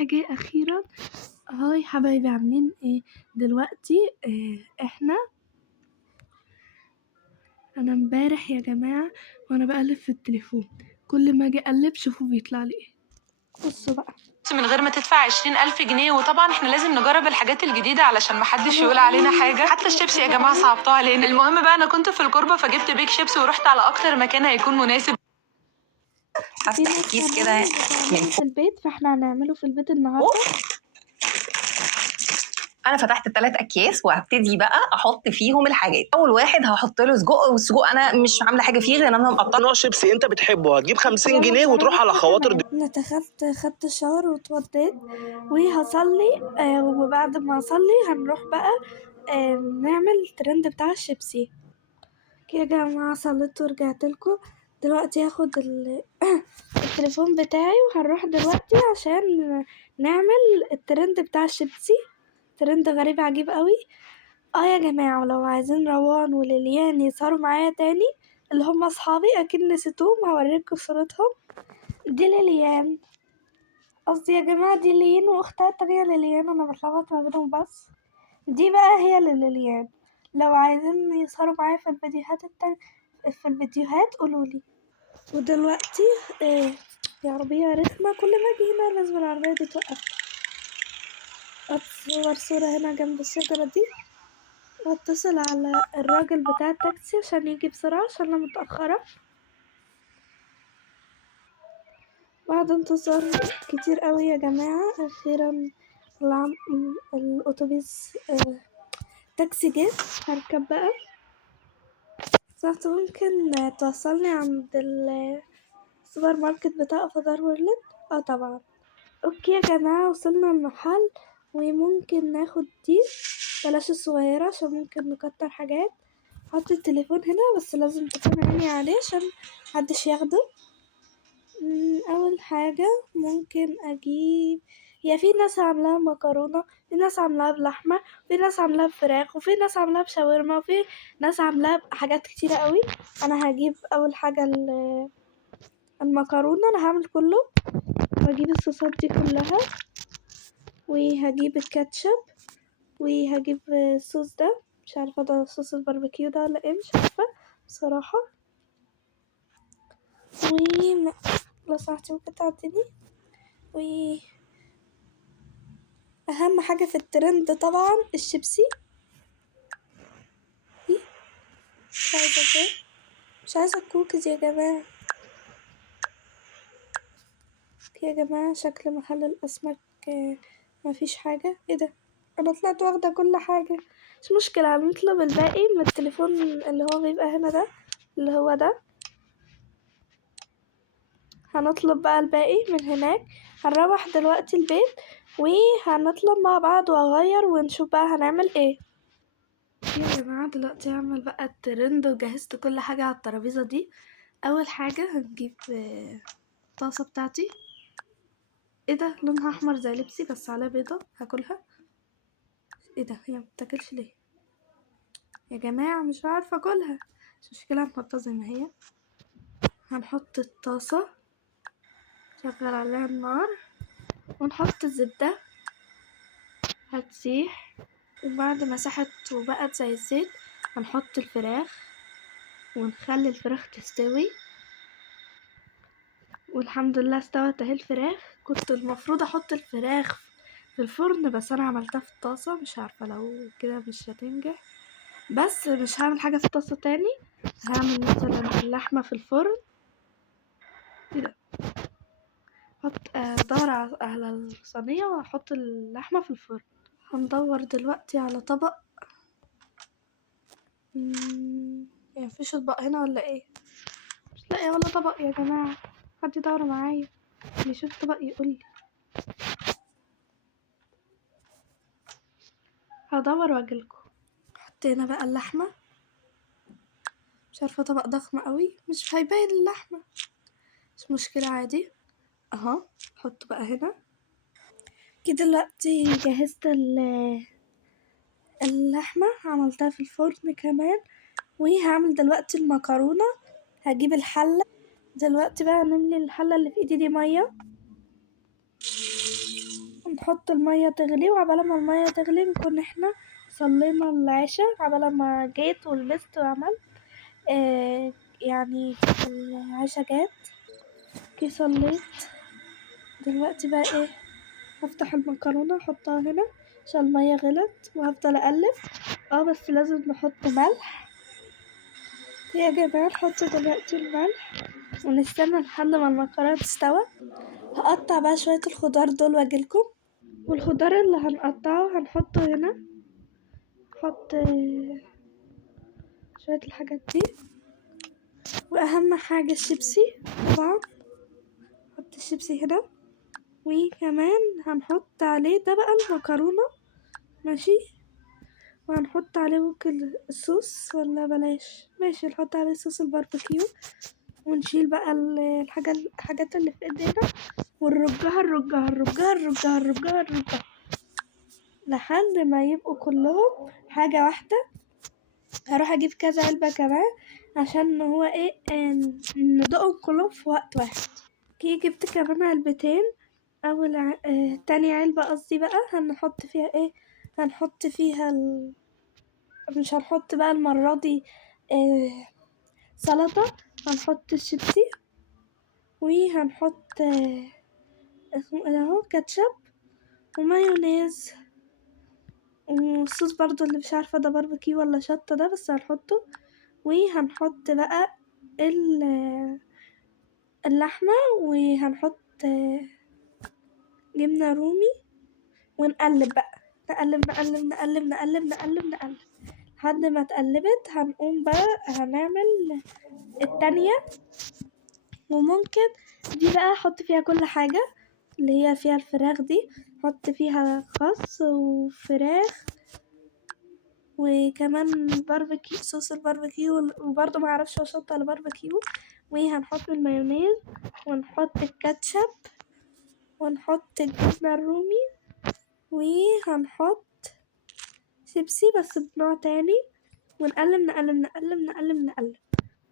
الصبح جه اخيرا. هاي حبايبي، عاملين ايه دلوقتي؟ انا امبارح يا جماعه وانا بقلب في التليفون، كل ما اجي اقلب شوفوا بيطلع لي ايه. بصوا بقى، من غير ما تدفع 20,000 جنيه. وطبعا احنا لازم نجرب الحاجات الجديدة علشان محدش يقول علينا حاجة. حتى الشيبسي يا جماعة صعبتوها علينا. المهم بقى، انا كنت في الكوربة فجبت بيك شيبسي ورحت على اكتر مكان هيكون مناسب. هفتح كيس كده في البيت، فاحنا هنعمله في البيت النهارده. انا فتحت ال3 اكياس وهبتدي بقى احط فيهم الحاجات. اول واحد هحط له سجق، والسجق انا مش عامله حاجه فيه غير ان انا مقطعه. نوع شيبسي انت بتحبه هتجيب 50 جنيه وتروح على خواطر خدت شاور واتوضيت وهصلي، وبعد ما اصلي هنروح بقى نعمل الترند بتاع الشيبسي. يا جماعه صليت ورجعت لكم دلوقتي، هاخد التليفون بتاعي وهنروح دلوقتي عشان نعمل الترند بتاع الشيبسي. ترند غريب عجيب قوي. يا جماعة، ولو عايزين روان وليليان يسهروا معايا تاني، اللي هم اصحابي اكيد نسيتوهم، هوريكم صورتهم. دي ليليان، قصدي يا جماعة دي لين واختها التانية ليليان، انا بتلخبط ما بينهم. بس دي بقى هي ليليان. لو عايزين يسهروا معايا في الفيديوهات قولولي. ودلوقتي يا عربية رخمة، كل ما اجي هنا لازم العربية دي توقف. اتصور صورة هنا جنب الشجرة دي واتصل على الراجل بتاع التاكسي عشان يجي بسرعة عشان انا متأخرة. بعد انتظار كتير قوي يا جماعة، اخيرا الاتوبيس تاكسي جه. هركب بقى. صحت ممكن توصلني عند السوبر ماركت بتاع فضار وورلد؟ طبعا. اوكي يا جماعة، وصلنا المحل وممكن ناخد دي، بلاش الصغيرة عشان ممكن نكتر حاجات. حط التليفون هنا بس لازم تكون عيني عليه عشان محدش ياخده. اول حاجة ممكن اجيب، هي في ناس عاملاها مكرونة، في ناس عاملاها بلحمة، في ناس عاملاها بفراخ، وفي ناس عاملاها بشاورما، وفي ناس عاملاها بحاجات كتيرة قوي. انا هجيب اول حاجة المكرونة، انا هعمل كله وهجيب الصوصات دي كلها، وهجيب الكاتشب، وهجيب الصوص ده، مش عارفة ده صوص الباربيكيو ده ولا ايه، مش عارفة بصراحة. لو سمحتي ممكن تعطيني. اهم حاجة في الترند طبعا الشيبسي. مش عايزة الكوكيز يا جماعة. يا جماعة شكل محل الأسماك مفيش حاجة. ايه ده؟ انا طلعت واخدة كل حاجة. مش مشكلة، هنطلب الباقي من التليفون اللي هو بيبقى هنا ده، اللي هو ده. هنطلب بقى الباقي من هناك. هنروح دلوقتي البيت وهنطلب مع بعض واغير ونشوف بقى هنعمل ايه. يا جماعة دلوقتي هعمل بقى الترند وجهزت كل حاجة على الترابيزة دي. اول حاجة هنجيب الطاسة بتاعتي. ايه ده؟ لونها احمر زي لبسي بس عليها بيضة، هاكلها. ايه ده؟ هي مبتاكلش ليه يا جماعة؟ مش عارفة اكلها، مش مشكلة، هنحطها زي ما هي. هنحط الطاسة، شغل عليها النار، ونحط الزبدة هتسيح. وبعد ما ساحت وبقت زي الزيت هنحط الفراخ ونخلي الفراخ تستوي. والحمد لله استوت اهي الفراخ. كنت المفروض احط الفراخ في الفرن بس انا عملتها في الطاسة، مش عارفة لو كده مش هتنجح، بس مش هعمل حاجة في الطاسة تاني. هعمل مثلا اللحمة في الفرن كده. ادور على الصينية واحط اللحمة في الفرن. هندور دلوقتي على طبق. مفيش اطباق هنا ولا ايه؟ مش لاقيه ولا طبق يا جماعة، حد يدور معايا اللي يشوف طبق يقولي. هدور واجيلكوا. حطينا بقى اللحمة، مش عارفة طبق ضخم قوي مش هيبين اللحمة، مش مشكلة عادي اهو. حط بقى هنا كده. دلوقتي جهزت اللحمة، عملتها في الفرن كمان، وهعمل دلوقتي المكرونة. هجيب الحلة دلوقتي بقى، نملي الحلة اللي في ايدي دي مية. نحط المية تغلي، وعبال ما المية تغلي نكون احنا صلينا العشاء. عبال ما جيت ولبست وعملت يعني العشاء جات كي صليت. دلوقتي بقى ايه، هفتح المكرونة احطها هنا عشان المية غلت، وهفضل اقلب. بس لازم نحط ملح. يا جماعة نحط دلوقتي الملح ونستنى لحد ما المكرونة تستوى. هقطع بقى شوية الخضار دول واجيلكم. والخضار اللي هنقطعه هنحطه هنا. نحط شوية الحاجات دي، واهم حاجة الشيبسي طبعا. نحط الشيبسي هنا، وكمان هنحط عليه ده بقى المكرونة، ماشي. وهنحط عليه ممكن الصوص ولا بلاش، ماشي نحط عليه صوص الباربيكيو. ونشيل بقى الحاجات اللي في ايدينا، ونرجها لحد ما يبقوا كلهم حاجة واحدة. هروح اجيب كذا علبة كمان عشان هو ايه ندوقهم كلهم في وقت واحد. كي جبت كمان علبتين. تاني علبة قصدي بقى هنحط فيها ايه، هنحط فيها مش هنحط بقى المرة دي سلطة. هنحط الشيبسي، وهنحط اسمه ايه اهو كاتشب ومايونيز والصوص برضو اللي مش عارفة ده باربيكيو ولا شطة ده، بس هنحطه. وهنحط بقى اللحمة، وهنحط جبنة رومي. ونقلب بقى، نقلب لحد ما اتقلبت. هنقوم بقى هنعمل التانية. وممكن دي بقى احط فيها كل حاجة اللي هي فيها الفراخ دي، احط فيها خس وفراخ وكمان باربيكيو، صوص الباربيكيو، وبرضه معرفش هو شطة ولا باربيكيو. وهنحط المايونيز، ونحط الكاتشب، ونحط الجبنة الرومي، وهنحط شيبسي بس بنوع تاني. ونقلب.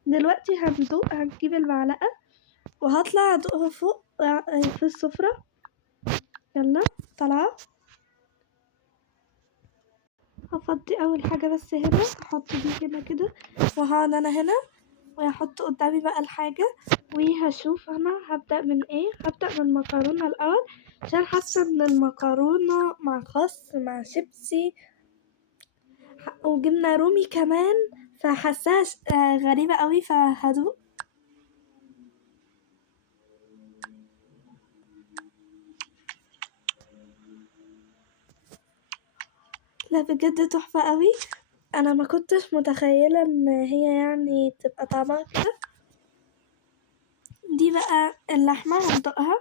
دلوقتي هندوق، هنجيب المعلقة وهطلع ادوقها فوق في السفرة. يلا طلعة. هفضي اول حاجة بس هنا، هحط دي هنا كده، وهقعد انا هنا وهحط قدامي بقى الحاجة. وهشوف انا هبدأ من ايه. هبدأ من المكرونة الاول عشان حاسة ان المكرونة مع خس مع شيبسي وجبنة رومي كمان، فحاساها غريبة قوي، فهدوق. لا بجد تحفة قوي. انا ما كنتش متخيلة ان هي يعني تبقى طعمها كده. دي بقى اللحمة هندوقها،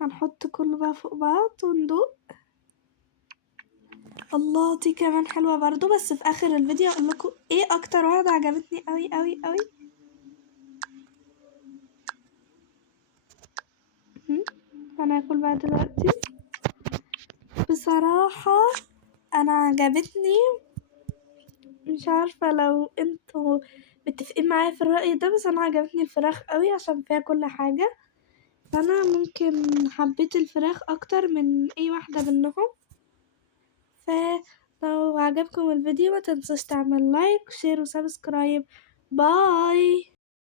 هنحط كله بقى فوق بعض وندوق. الله دي كمان حلوة برضو، بس في اخر الفيديو اقول لكم ايه اكتر واحدة عجبتني قوي قوي قوي. انا هاكل بقى دلوقتي. بصراحة انا عجبتني، مش عارفة لو انتوا متفقين معايا في الرأي ده، بس انا عجبتني الفراخ قوي عشان فيها كل حاجة. فانا ممكن حبيت الفراخ اكتر من اي واحدة منهم. فلو عجبكم الفيديو ما تنسوش تعمل لايك وشير وسبسكرايب. باي.